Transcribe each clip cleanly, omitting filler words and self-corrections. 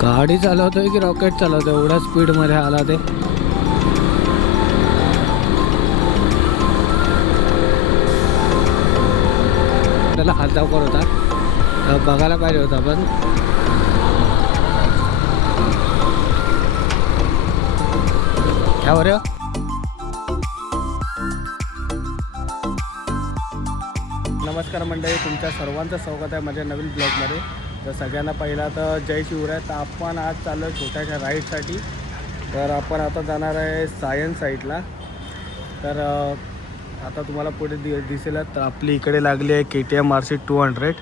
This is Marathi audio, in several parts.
गाडी चालवतोय की रॉकेट चालवतोय, एवढ्या स्पीड मध्ये आला ते. त्याला हात दाखवत होता, बघायला पाहिजे होता पण. यावर नमस्कार मंडळी, तुमच्या सर्वांचं स्वागत आहे माझ्या नवीन ब्लॉगमध्ये. तर सगळ्यांना पहिला तर जय शिवराय. तर आपण आज चाललो छोट्याशा राईडसाठी. तर आपण आता जाणार आहे सायन्स साईडला. तर आता तुम्हाला पुढे दिसेल तर आपली इकडे लागली आहे KTM RC 200.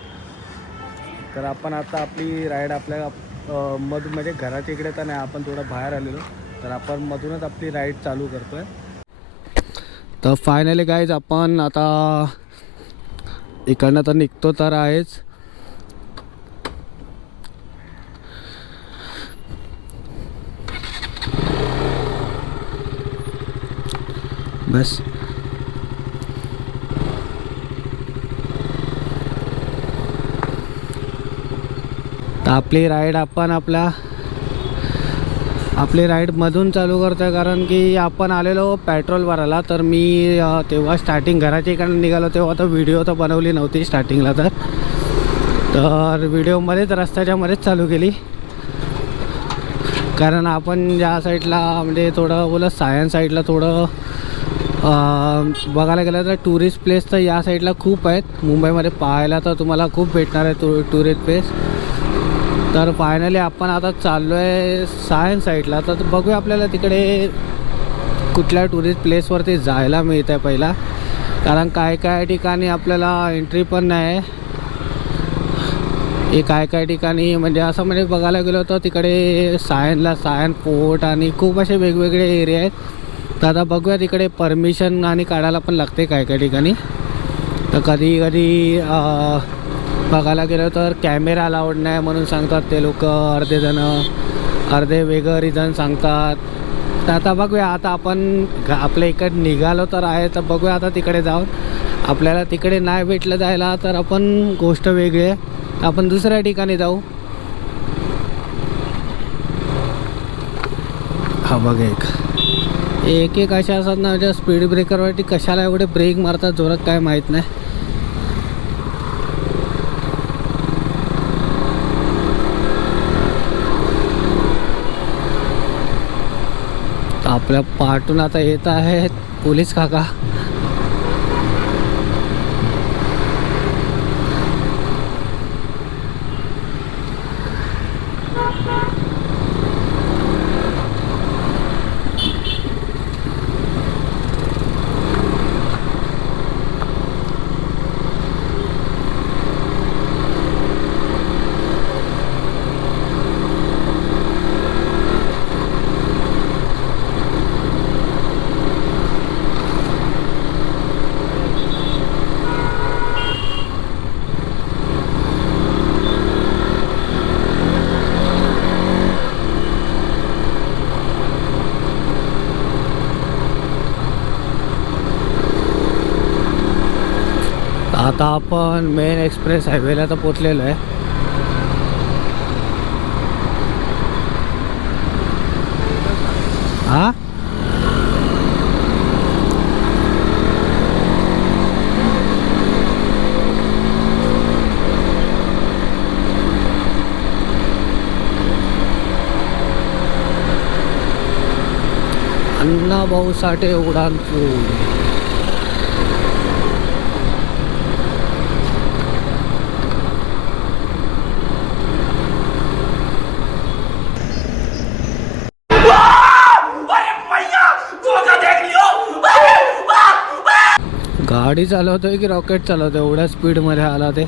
तर आपण आता आपली राईड आपल्या मधून म्हणजे घराच्या इकडे तर नाही, आपण थोडं बाहेर आलेलो, तर आपण मधूनच आपली राईड चालू करतो आहे. तर फायनली गाईज आपण आता इकडनं तर निघतो तर आहेच. बस तर आपली राईड आपण आपली राईडमधून चालू करतो आहे, कारण की आपण आलेलो पेट्रोल भरायला. तर मी तेव्हा स्टार्टिंग घराच्या इकडनं निघालो तेव्हा तर व्हिडिओ तर बनवली नव्हती स्टार्टिंगला. तर व्हिडिओमध्येच रस्त्याच्या मध्येच चालू केली, कारण आपण ज्या साईडला म्हणजे थोडं बोला सायन्स साईडला थोडं बघायला गेलं तर टुरिस्ट प्लेस तर या साईडला खूप आहेत. मुंबईमध्ये पाहायला तर तुम्हाला खूप भेटणार आहे टुरिस्ट प्लेस. तर फायनली आपण आता चाललो आहे सायन्स साईडला. तर बघूया आपल्याला तिकडे कुठल्या टुरिस्ट प्लेसवरती जायला मिळतं आहे पहिला, कारण काय ठिकाणी आपल्याला एंट्री पण नाही आहे. काय ठिकाणी म्हणजे असं म्हणजे बघायला गेलो तर तिकडे सायन फोर्ट आणि खूप असे वेगवेगळे एरिया आहेत. तर आता बघूया तिकडे परमिशन आणि काढायला पण लागते काय ठिकाणी. तर कधी बघायला गेलो तर कॅमेरा अलाउड नाही म्हणून सांगतात ते लोक, अर्धे वेगळं रिझन सांगतात. तर आता बघूया, आता आपण आपल्या इकडे निघालो तर आहे, तर बघूया आता तिकडे जाऊन. आपल्याला तिकडे नाही भेटलं जायला तर आपण गोष्ट वेगळी आहे, आपण दुसऱ्या ठिकाणी जाऊ. हा बघ एक अशा असतात ना, म्हणजे स्पीड ब्रेकरवरती कशाला एवढे ब्रेक मारतात जोरात काय माहीत नाही. आपल्या पाठून आता येत आहेत पोलीस काका. आता आपण मेन एक्सप्रेस हायवेला तर पोचलेलो आहे. हा अण्णाभाऊ साठे उड्डाणपूल. गाडी चालवतोय की रॉकेट चालवतोय, एवढ्या स्पीड मध्ये आला ते.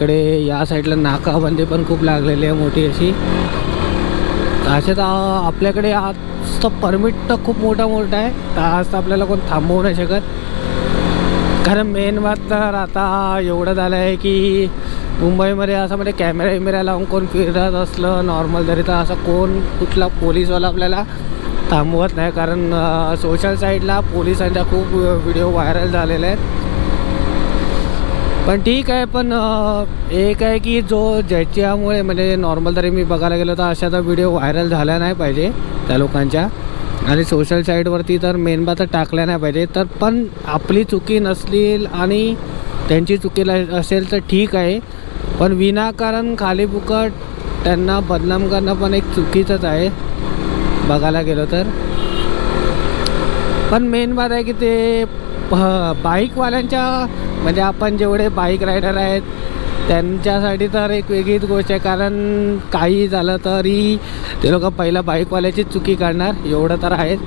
इकडे या साईडला नाकाबंदी पण खूप लागलेली आहे मोठी अशी. असे तर आपल्याकडे आज तर परमिट तर खूप मोठा आहे, तर आज तर आपल्याला कोण थांबवू नाही शकत. कारण मेन बात तर आता एवढं झालं आहे की मुंबईमध्ये असं म्हणजे कॅमेरा लावून कोण फिरत असलं नॉर्मल तरी तर असं कोण कुठला पोलीसवाला आपल्याला थांबवत नाही. कारण सोशल साईडला पोलिसांच्या खूप व्हिडिओ व्हायरल झालेले आहेत. पण ठीक आहे, पण एक आहे की ज्याच्यामुळे म्हणजे नॉर्मल तरी मी बघायला गेलो तर अशा तर व्हिडिओ व्हायरल झाल्या नाही पाहिजे त्या लोकांच्या, आणि सोशल साईडवरती तर मेन बात टाकल्या नाही पाहिजे. तर पण आपली चुकी नसली आणि त्यांची चुकी असेल तर ठीक आहे, पण विनाकारण खाली फुकट त्यांना बदनाम करणं पण एक चुकीचंच आहे बघायला गेलो तर. पण मेन बात आहे की ते बाईकवाल्यांच्या म्हणजे आपण जेवढे बाईक रायडर आहेत त्यांच्यासाठी तर एक वेगळीच गोष्ट आहे. कारण काही झालं तरी ते लोक पहिला बाईकवाल्याचीच चुकी काढणार एवढं तर आहेच.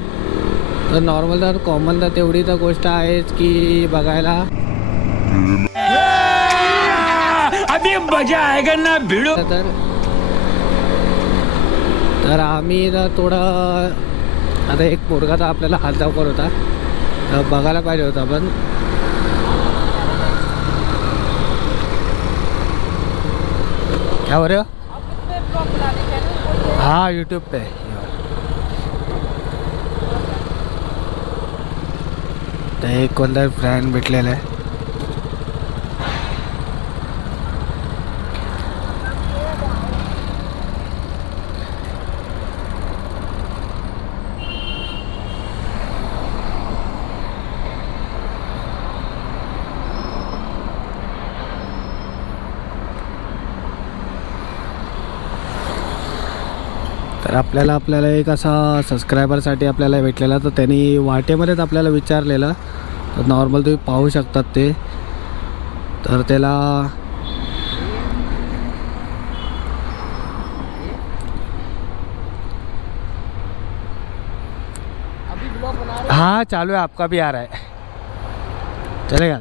तर नॉर्मल तर कॉमन तर तेवढी तर गोष्ट आहेच की बघायला अभी मजा आएगा ना भिडो. तर आम्ही तर थोडं आता एक पोरगा तर आपल्याला हात दाखवत होता तर बघायला पाहिजे होता. पण क्या हो रहे हो? हाँ यूट्यूब पे. तर एक कोणता फ्रेंड भेटलेला आहे. तर आपल्याला एक असा सबस्क्रायबरसाठी आपल्याला भेटलेला, तर त्यांनी वाटेमध्येच आपल्याला विचारलेलं. तर नॉर्मल तुम्ही पाहू शकतात ते. तर त्याला हाँ चालू है, आपका भी आ रहा है, चलेगा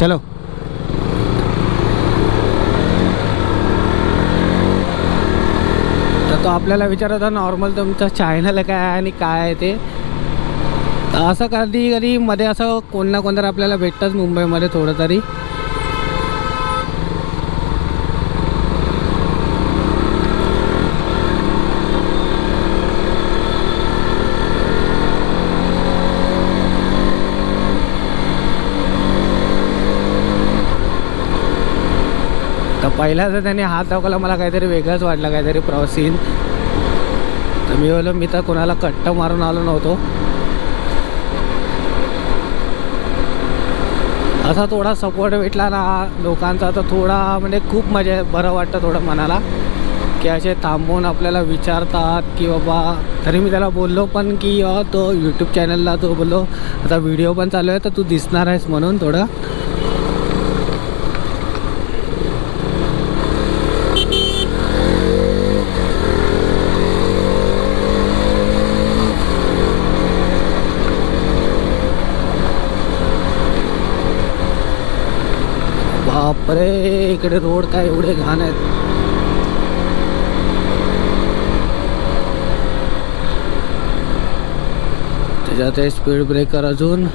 चलो. तर तो आपल्याला विचारत होता नॉर्मल तुमचं चॅनल काय आहे आणि काय आहे ते. तर असं कधी मध्ये असं कोण ना कोणतरी आपल्याला भेटतंच मुंबईमध्ये थोडं तरी. तर पहिला तर त्याने हात दाखवला, मला काहीतरी वेगळंच वाटलं, काहीतरी सीन. तर मी बोललो मी तर कोणाला कट्ट मारून आलो नव्हतो. असा थोडा सपोर्ट भेटला ना लोकांचा तर थोडा म्हणजे खूप मजा बरं वाटतं थोडं मनाला, की असे थांबवून आपल्याला विचारतात की बाबा. तरी मी त्याला बोललो पण की तो यूट्यूब चॅनलला तो बोललो आता व्हिडिओ पण चालू आहे तर तू दिसणार आहेस म्हणून थोडं. बापरे, इकडे रोड काय एवढे घाण आहेत. त्याच्यात स्पीड ब्रेकर अजून